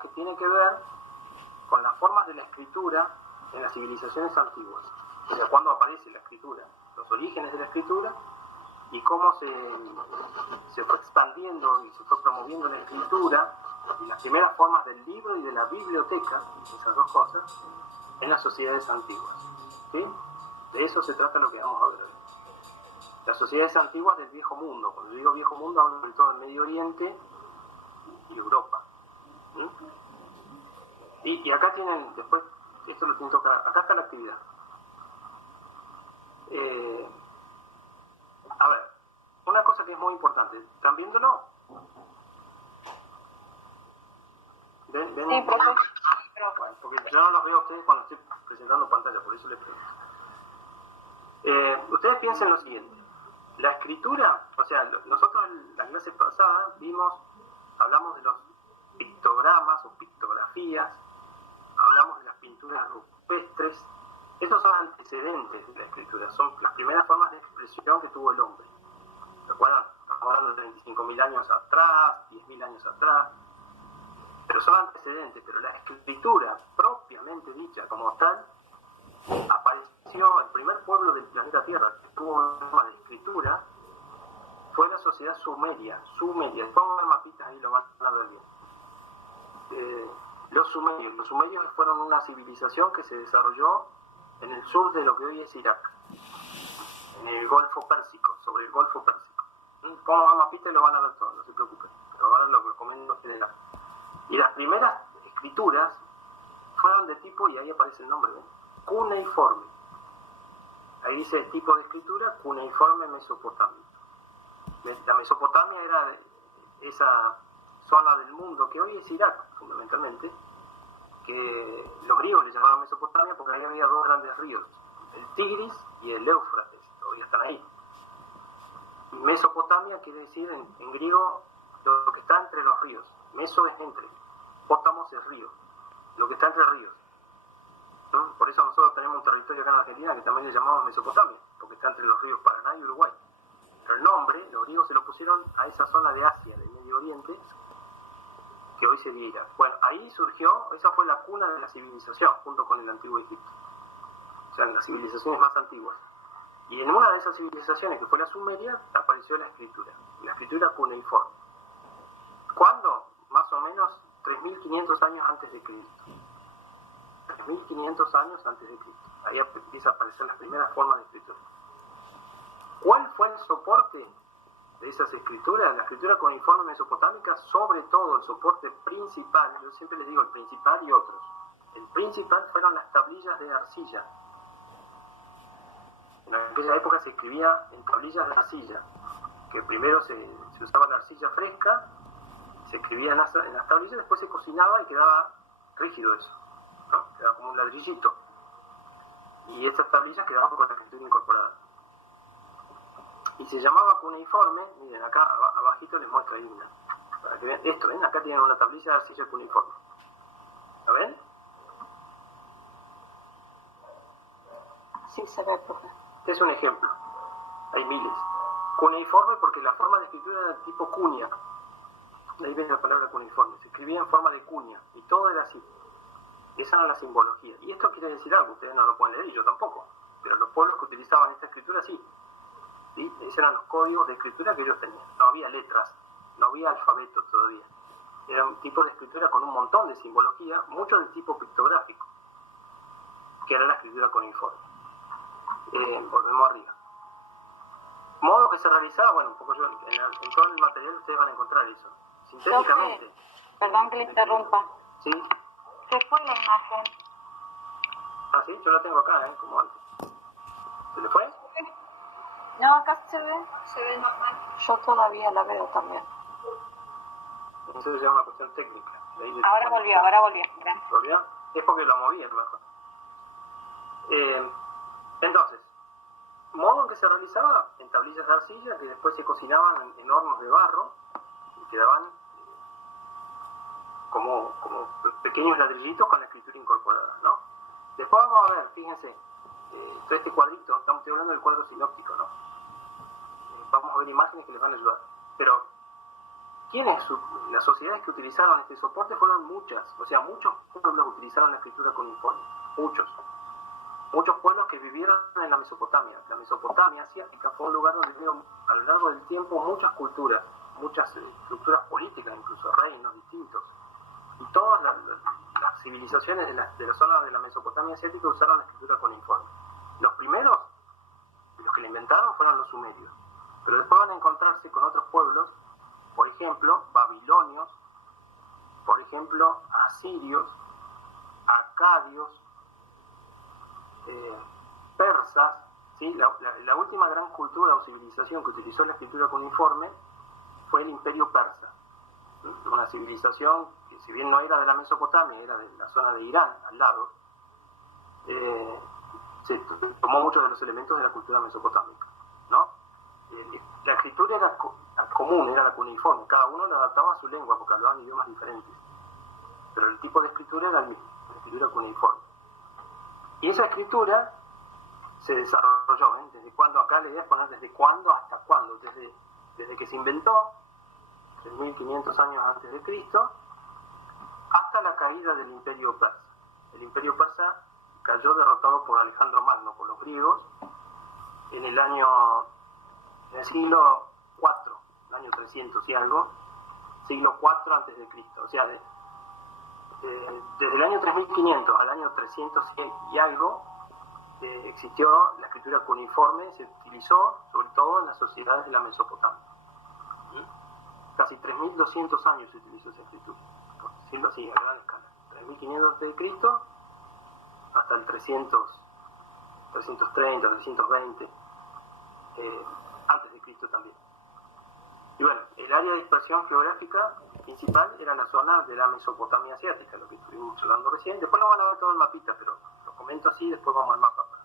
que tiene que ver con las formas de la escritura en las civilizaciones antiguas. O sea, cuándo aparece la escritura, los orígenes de la escritura y cómo se fue expandiendo y se fue promoviendo la escritura y las primeras formas del libro y de la biblioteca, esas dos cosas, en las sociedades antiguas. ¿Sí? De eso se trata lo que vamos a ver hoy. Las sociedades antiguas del Viejo Mundo. Cuando yo digo Viejo Mundo hablo sobre todo del Medio Oriente y Europa. Y acá tienen, después, esto lo tienen que tocar, acá está la actividad. A ver, una cosa que es muy importante, ¿están viéndolo? ¿Ven? Sí, profe. Bueno, porque yo no los veo a ustedes cuando estoy presentando pantalla, por eso les pregunto. Ustedes piensen lo siguiente. La escritura, o sea, nosotros en la clase pasada hablamos de los pictogramas o pictografías, hablamos de las pinturas rupestres. Estos son antecedentes de la escritura, son las primeras formas de expresión que tuvo el hombre. ¿Recuerdan? Estamos hablando de 35.000 años atrás, 10.000 años atrás, pero son antecedentes. Pero la escritura propiamente dicha como tal, apareció, el primer pueblo del planeta Tierra que tuvo una forma de escritura fue la sociedad sumeria. Pongan mapitas ahí, lo van a ver bien. Los sumerios fueron una civilización que se desarrolló en el sur de lo que hoy es Irak, en el Golfo Pérsico, sobre el Golfo Pérsico. Pongan mapitas y lo van a ver todo, no se preocupen, pero ahora lo recomiendo en general. Y las primeras escrituras fueron de tipo, y ahí aparece el nombre, ¿ven? Cuneiforme. Ahí dice el tipo de escritura, cuneiforme mesopotámico. La Mesopotamia era esa zona del mundo que hoy es Irak, fundamentalmente, que los griegos le llamaban Mesopotamia porque ahí había dos grandes ríos, el Tigris y el Éufrates, todavía están ahí. Mesopotamia quiere decir en griego lo que está entre los ríos. Meso es entre, pótamos es río, lo que está entre ríos. ¿No? Por eso nosotros tenemos un territorio acá en Argentina que también le llamamos Mesopotamia, porque está entre los ríos Paraná y Uruguay. Pero el nombre, los griegos se lo pusieron a esa zona de Asia, del Medio Oriente, que hoy sería Irak. Bueno, ahí surgió, esa fue la cuna de la civilización, junto con el Antiguo Egipto. O sea, en las civilizaciones más antiguas. Y en una de esas civilizaciones, que fue la Sumeria, apareció la escritura cuneiforme. ¿Cuándo? Más o menos 3.500 años antes de Cristo. 3.500 años antes de Cristo. Ahí empiezan a aparecer las primeras formas de escritura. ¿Cuál fue el soporte de esas escrituras? La escritura cuneiforme mesopotámica, sobre todo el soporte principal, yo siempre les digo el principal y otros. El principal fueron las tablillas de arcilla. En aquella época se escribía en tablillas de arcilla, que primero se usaba la arcilla fresca, se escribía en las tablillas, después se cocinaba y quedaba rígido eso, ¿no? Quedaba como un ladrillito. Y estas tablillas quedaban con la escritura incorporada. Y se llamaba cuneiforme, miren acá abajito les muestro ahí una, para que vean esto, ¿ven? Acá tienen una tablilla de arcilla cuneiforme. ¿La ven? Sí, se ve, profe. Este es un ejemplo, hay miles. Cuneiforme porque la forma de escritura era de tipo cuña, de ahí viene la palabra cuneiforme, se escribía en forma de cuña, y todo era así. Esa era la simbología. Y esto quiere decir algo, ustedes no lo pueden leer y yo tampoco, pero los pueblos que utilizaban esta escritura sí. ¿Sí? Esos eran los códigos de escritura que ellos tenían. No había letras, no había alfabeto todavía. Era un tipo de escritura con un montón de simbología, mucho de tipo pictográfico, que era la escritura cuneiforme. Volvemos arriba. Modo que se realizaba, bueno, un poco yo, en todo el material ustedes van a encontrar eso. Sintéticamente. Profe, perdón que le interrumpa. ¿Sí? ¿Qué fue la imagen? Ah, sí, yo la tengo acá, como antes. ¿Se le fue? No, acá se ve normal. Yo todavía la veo también. Eso se llama una cuestión técnica. Ahora volvió. ¿Volvió? Es porque lo moví, a lo mejor. Entonces, modo en que se realizaba en tablillas de arcilla que después se cocinaban en hornos de barro y quedaban como pequeños ladrillitos con la escritura incorporada, ¿no? Después vamos a ver, fíjense, todo este cuadrito, estamos hablando del cuadro sinóptico, ¿no? Vamos a ver imágenes que les van a ayudar, pero Las sociedades que utilizaron este soporte fueron muchas, o sea, muchos pueblos utilizaron la escritura cuneiforme, muchos pueblos que vivieron en la Mesopotamia. La Mesopotamia asiática fue un lugar donde vivieron a lo largo del tiempo muchas culturas, muchas estructuras políticas, incluso reinos distintos. Y todas las civilizaciones de la zona de la Mesopotamia asiática usaron la escritura cuneiforme. Los primeros, los que la inventaron, fueron los sumerios. Pero después van a encontrarse con otros pueblos, por ejemplo, babilonios, por ejemplo, asirios, acadios, persas, ¿sí? La última gran cultura o civilización que utilizó la escritura cuneiforme fue el imperio persa, una civilización que, si bien no era de la Mesopotamia, era de la zona de Irán, al lado, se tomó muchos de los elementos de la cultura mesopotámica, ¿no? La escritura era común, era la cuneiforme, cada uno la adaptaba a su lengua porque hablaban idiomas diferentes, pero el tipo de escritura era el mismo, la escritura cuneiforme. Y esa escritura se desarrolló, ¿eh? ¿Desde cuándo? Acá la idea es poner desde cuándo hasta cuándo, desde que se inventó, 3.500 años antes de Cristo, hasta la caída del imperio persa. El imperio persa cayó derrotado por Alejandro Magno, por los griegos, en el siglo IV, el año 300 y algo, siglo IV antes de Cristo. O sea, desde el año 3500 al año 300 y algo, existió la escritura cuneiforme, se utilizó sobre todo en las sociedades de la Mesopotamia. Casi 3.200 años se utilizó esa escritura, por decirlo así, a gran escala. 3.500 antes de Cristo hasta el 300, 330, 320 antes de Cristo también. Y bueno, el área de dispersión geográfica principal era la zona de la Mesopotamia asiática, lo que estuvimos hablando recién. Después lo van a ver todo el mapita, pero lo comento así, después vamos al mapa para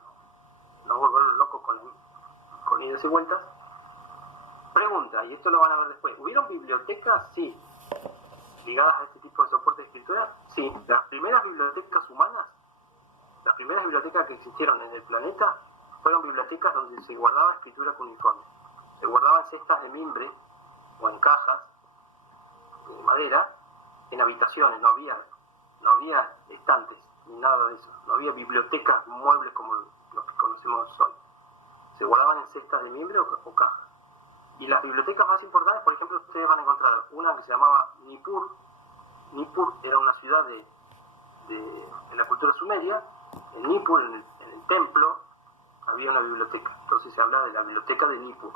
no volvernos locos con idas y vueltas. Pregunta, y esto lo van a ver después, ¿hubieron bibliotecas? Sí. ¿Ligadas a este tipo de soporte de escritura? Sí. Las primeras bibliotecas humanas, las primeras bibliotecas que existieron en el planeta, fueron bibliotecas donde se guardaba escritura cuneiforme. Se guardaban cestas de mimbre o en cajas de madera, en habitaciones, no había estantes ni nada de eso, no había bibliotecas, muebles como los que conocemos hoy. Se guardaban en cestas de mimbre o cajas. Y las bibliotecas más importantes, por ejemplo, ustedes van a encontrar una que se llamaba Nippur. Nippur era una ciudad de la cultura sumeria. En Nippur, en el templo, había una biblioteca. Entonces se habla de la biblioteca de Nippur,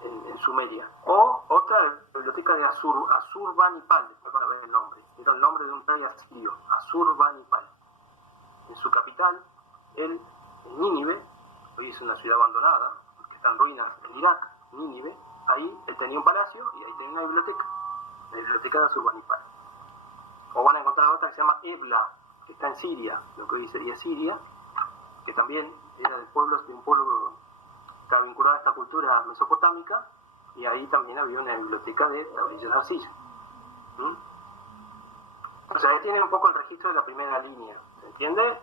en Sumeria. O otra, la biblioteca de Asurbanipal, después van a ver el nombre. Era el nombre de un rey asirio, Asurbanipal. En su capital, en Nínive, hoy es una ciudad abandonada, que está en ruinas en Irak, Nínive. Ahí él tenía un palacio y ahí tenía una biblioteca, la biblioteca de Asurbanipal. O van a encontrar otra que se llama Ebla, que está en Siria, lo que hoy sería Siria, que también era de un pueblo que estaba vinculado a esta cultura mesopotámica, y ahí también había una biblioteca de tablillos de arcilla. O sea, ahí tienen un poco el registro de la primera línea, ¿se entiende?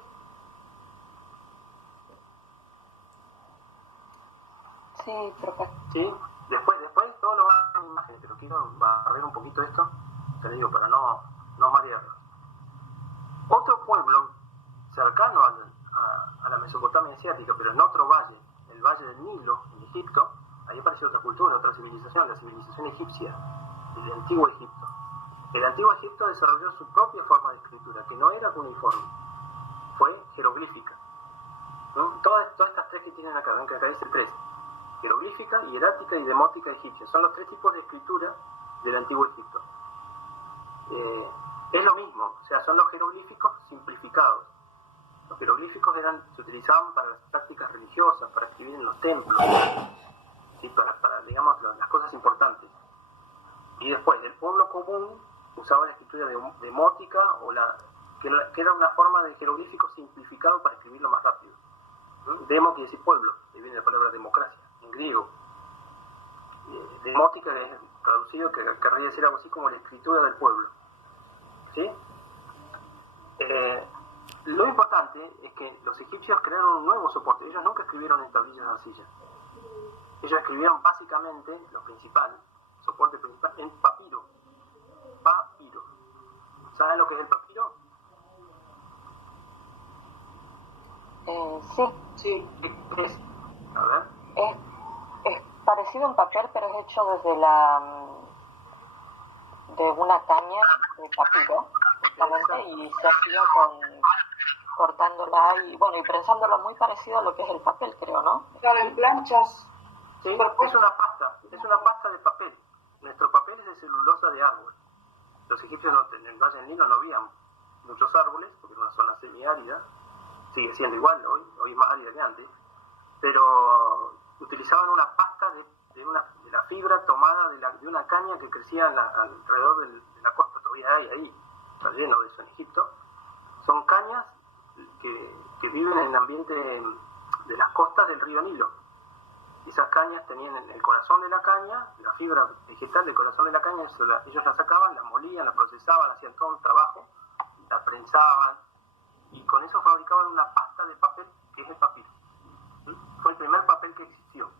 Sí, profe. Sí, después todo lo van a ver en imágenes, pero quiero barrer un poquito esto, te lo digo, para no marearlo. Otro pueblo cercano a la Mesopotamia asiática, pero en otro valle, el valle del Nilo, en Egipto, ahí apareció otra cultura, otra civilización, la civilización egipcia, el antiguo Egipto. El antiguo Egipto desarrolló su propia forma de escritura, que no era cuneiforme, fue jeroglífica. Todas estas tres que tienen acá, ven que acá dice tres: jeroglífica, hierática y demótica egipcia. Son los tres tipos de escritura del antiguo Egipto. Es lo mismo, o sea, son los jeroglíficos simplificados. Los jeroglíficos se utilizaban para las prácticas religiosas, para escribir en los templos, ¿sí? para digamos, las cosas importantes. Y después, el pueblo común usaba la escritura demótica, que era una forma de jeroglífico simplificado para escribirlo más rápido. Demo quiere decir pueblo, ahí viene la palabra democracia, en griego. Demótica es traducido, que querría decir algo así como la escritura del pueblo. ¿Sí? Lo importante es que los egipcios crearon un nuevo soporte. Ellos nunca escribieron en tablillas de arcilla. Ellos escribieron básicamente, lo principal, soporte principal en papiro. Papiro. ¿Saben lo que es el papiro? Sí. Sí. ¿Qué es? A ver. Es parecido a un papel, pero es hecho desde de una caña de papiro, justamente, y se hacía cortándola y prensándolo, muy parecido a lo que es el papel, creo, ¿no? Claro, en planchas. Sí, es una pasta de papel. Nuestro papel es de celulosa de árbol. Los egipcios en el Valle del Nilo no había muchos árboles, porque era una zona semiárida, sigue siendo igual, hoy es más árida que antes, pero utilizaban una pasta de la fibra tomada de una caña que crecía alrededor de la costa, todavía hay ahí, está lleno de eso en Egipto. Son cañas que viven en el ambiente de las costas del río Nilo. Esas cañas tenían el corazón de la caña, la fibra vegetal del corazón de la caña, ellos la sacaban, la molían, la procesaban, hacían todo un trabajo, la prensaban, y con eso fabricaban una pasta de papel que es el papiro. Fue el primer papel que existió,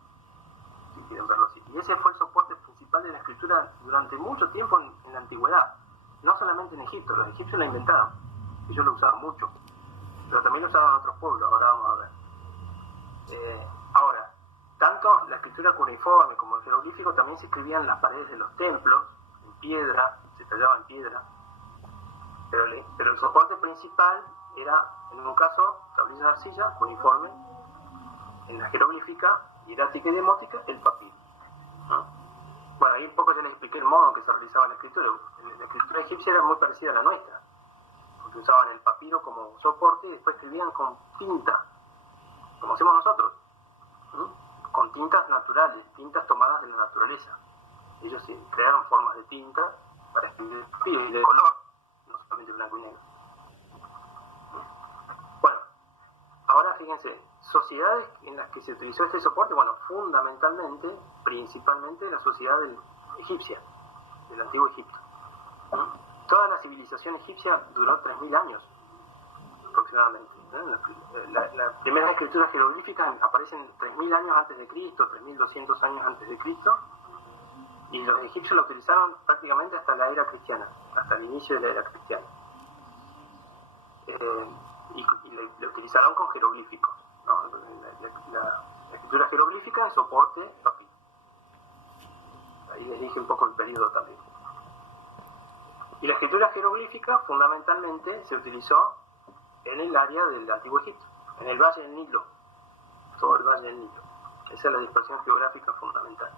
si quieren verlo así. Y ese fue el soporte principal de la escritura durante mucho tiempo en la antigüedad. No solamente en Egipto, los egipcios la inventaron, ellos lo usaban mucho, pero también lo usaban otros pueblos, ahora vamos a ver. Ahora, tanto la escritura cuneiforme como el jeroglífico también se escribían en las paredes de los templos, en piedra, se tallaba en piedra, pero el soporte principal era, en un caso, tablillas de arcilla, cuneiforme, en la jeroglífica, hierática y demótica, el papiro, ¿no? Bueno, ahí un poco ya les expliqué el modo en que se realizaba la escritura. La escritura egipcia era muy parecida a la nuestra, porque usaban el papiro como soporte y después escribían con tinta, como hacemos nosotros, con tintas naturales, tintas tomadas de la naturaleza. Ellos crearon formas de tinta para escribir el papiro y de color, no solamente blanco y negro. Bueno, ahora fíjense, sociedades en las que se utilizó este soporte, fundamentalmente, principalmente la sociedad egipcia, del antiguo Egipto. Toda la civilización egipcia duró 3.000 años aproximadamente. Las primeras escrituras jeroglíficas aparecen 3.000 años antes de Cristo, 3.200 años antes de Cristo, y los egipcios la utilizaron prácticamente hasta la era cristiana, hasta el inicio de la era cristiana. Y la utilizaron con jeroglíficos, ¿no? La escritura jeroglífica en soporte papiro. Ahí les dije un poco el periodo también. Y la escritura jeroglífica fundamentalmente se utilizó en el área del Antiguo Egipto, en el Valle del Nilo, todo el Valle del Nilo. Esa es la dispersión geográfica fundamental.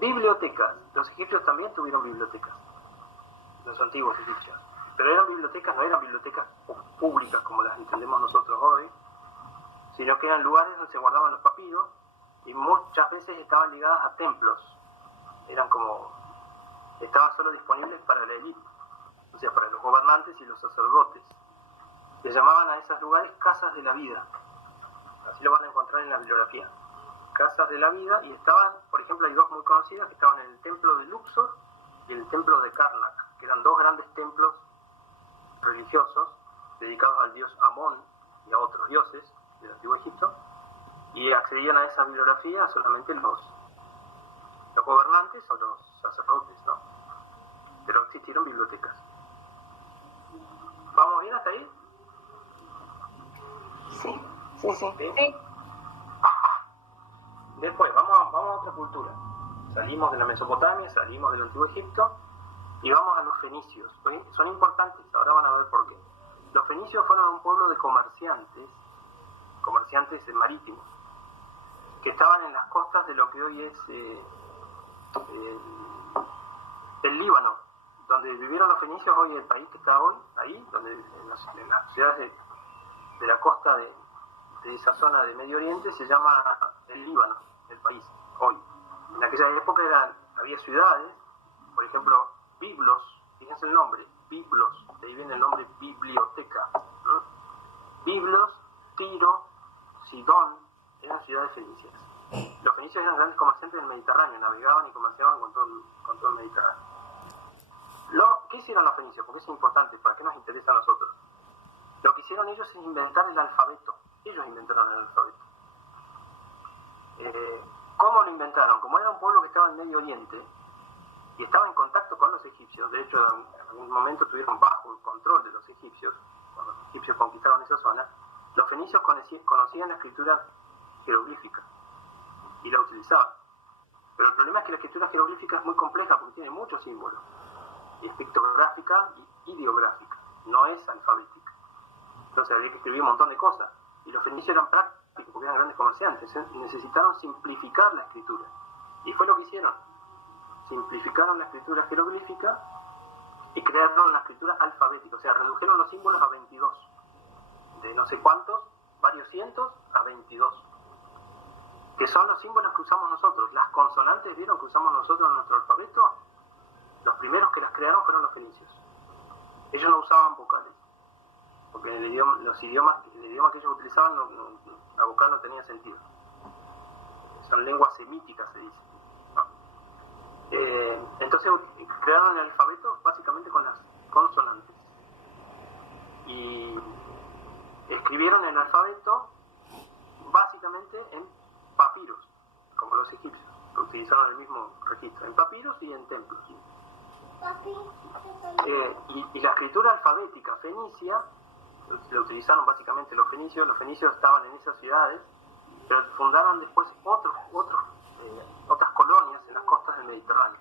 Bibliotecas. Los egipcios también tuvieron bibliotecas, los antiguos egipcios. Pero eran bibliotecas, no eran bibliotecas públicas como las entendemos nosotros hoy, sino que eran lugares donde se guardaban los papiros y muchas veces estaban ligadas a templos. Estaban solo disponibles para la élite, o sea, para los gobernantes y los sacerdotes. Se llamaban a esos lugares casas de la vida. Así lo van a encontrar en la bibliografía. Casas de la vida, y estaban, por ejemplo, hay dos muy conocidas que estaban en el templo de Luxor y el templo de Karnak, que eran dos grandes templos religiosos dedicados al dios Amón y a otros dioses del Antiguo Egipto, y accedían a esa bibliografía solamente los gobernantes o los sacerdotes, ¿no? Pero existieron bibliotecas. ¿Vamos bien hasta ahí? Sí. Después, vamos a otra cultura. Salimos de la Mesopotamia, salimos del Antiguo Egipto y vamos a los fenicios. Son importantes, ahora van a ver por qué. Los fenicios fueron un pueblo de comerciantes marítimos, que estaban en las costas de lo que hoy es el Líbano, donde vivieron los fenicios. Hoy el país que está hoy, ahí, donde en las ciudades de la costa de esa zona de Medio Oriente, se llama el Líbano, el país, hoy. En aquella época había ciudades, por ejemplo, Biblos, fíjense el nombre, Biblos, de ahí viene el nombre biblioteca, ¿no? Biblos, Tiro, Sidón, eran ciudades fenicias. Los fenicios eran grandes comerciantes del Mediterráneo, navegaban y comerciaban con todo el Mediterráneo. ¿Qué hicieron los fenicios? Porque es importante, ¿para qué nos interesa a nosotros? Lo que hicieron ellos es inventar el alfabeto. Ellos inventaron el alfabeto. ¿Cómo lo inventaron? Como era un pueblo que estaba en Medio Oriente y estaba en contacto con los egipcios, de hecho en algún momento estuvieron bajo el control de los egipcios, cuando los egipcios conquistaron esa zona, los fenicios conocían la escritura jeroglífica y la utilizaban. Pero el problema es que la escritura jeroglífica es muy compleja porque tiene muchos símbolos. Y es pictográfica y ideográfica, no es alfabética. Entonces había que escribir un montón de cosas. Y los fenicios eran prácticos porque eran grandes comerciantes. Necesitaron simplificar la escritura. Y fue lo que hicieron. Simplificaron la escritura jeroglífica y crearon la escritura alfabética. O sea, redujeron los símbolos a 22. De no sé cuántos, varios cientos, a 22. Que son los símbolos que usamos nosotros. Las consonantes, ¿vieron?, que usamos nosotros en nuestro alfabeto. Los primeros que las crearon fueron los fenicios. Ellos no usaban vocales, porque en el idioma que ellos utilizaban la vocal no tenía sentido. Son lenguas semíticas, se dice, ¿no? Entonces crearon el alfabeto básicamente con las consonantes. Y escribieron el alfabeto básicamente en papiros, como los egipcios, que utilizaron el mismo registro, en papiros y en templos. Y la escritura alfabética fenicia la utilizaron básicamente los fenicios. Los fenicios estaban en esas ciudades, pero fundaron después otras colonias en las costas del Mediterráneo.